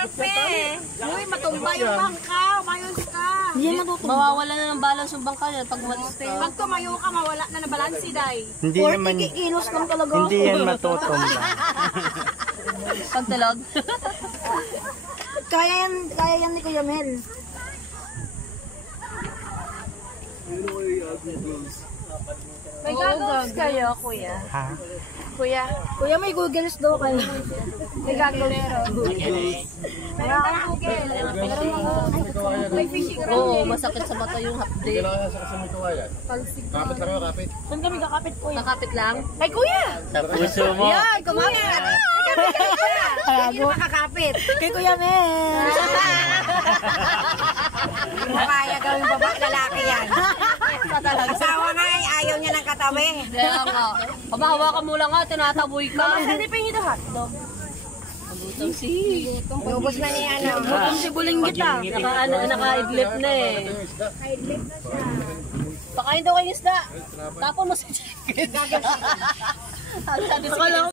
Uy, matumba yung bangka. Mayos ka. Hindi matutumba. Mawawala na ng balance yung bangka yan pag walis ka. Pag tumayo ka, mawala na ng balansi, day. Hindi naman, 40 kilos lang talaga. hindi yan matutumba. Pagtalog. kaya yan ni Kuya Mel. May goggles kayo, kuya. Ha? Kuya. Kuya, may goggles daw kayo. May goggles. Meron kang Google. May fishing rod. Oo, masakit sa mata yung hapde. Kailangan sa kasama kawayan. Kapit lang yung kapit. Saan kami kakapit, Kuya? Kakapit lang? Kay kuya. Sa puso mo. Yan, kumapit. Hindi na makakapit. Kay Kuya Mel. Makaya gawing baba, lalaki yan. Asawa nga ay ayaw niya ng katabi. Kaya nga. Hawakan mo lang nga, tinataboy ka. Hindi pa yung ito hotdog. Gutom si. Ubus na niya ano. Gutom si buling kita. Naka-idlip na eh. Kaidlip na siya. Pakain daw kayo isda. Tapon mo sa chicken.